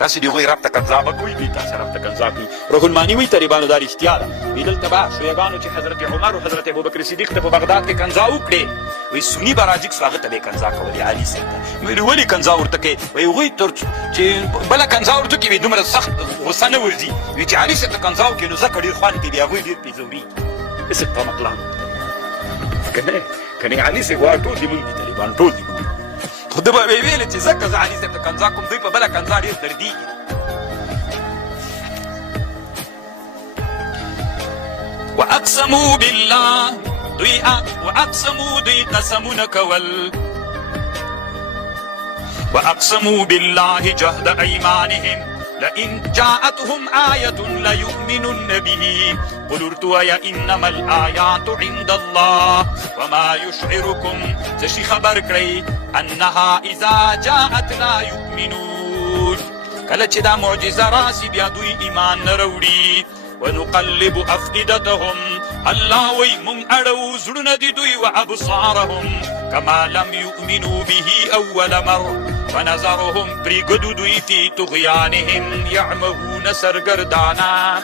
تاسو دی غوی رب ته کذاب کوي دی تاسو رب ته کذاب کوي. روح المانی وی طالبانو دا رښتیا ده. ویل تبا شویګانو چې حضرت عمر او حضرت ابوبکر صدیق ته په بغداد کې کنځا وکړي وی سنی براجک سو هغه ته به کنځا کولې علي سید وی ولی کنځا ورته کوي وی غوی تر چې بل کنځا ورته کوي دومره سخت غوسه نه ورځي وی چې علي سید کنځا وکړي نو زکه ډیر خوان کې بیا غوی ډیر پیزوري اس په مقلام کنه علي سید وا ټول دی مونږ دي طالبان ټول دي خو دا به ویل چې زکه زه علي سید ته کنځا کوم دوی په بل کنځا ډیر درديږي. واقسموا بالله واقسموا دوی قسمونه کول واقسموا بالله جهد ايمانهم لئن جاءتهم آية ليؤمنن به قل ارتوى انما الآيات عند الله وما يشعركم تشي خبر کړئ انها اذا جاءت لا يؤمنون کله چې دا معجزه راسي بیا دوی ایمان نه راوړي. ونقلب افئدتهم الله وی من اړو زړونه دي دوی وابصارهم كما لم يؤمنوا به اول مره ونظرهم پرېږدو دوی في طغيانهم يعمهون سرګردانه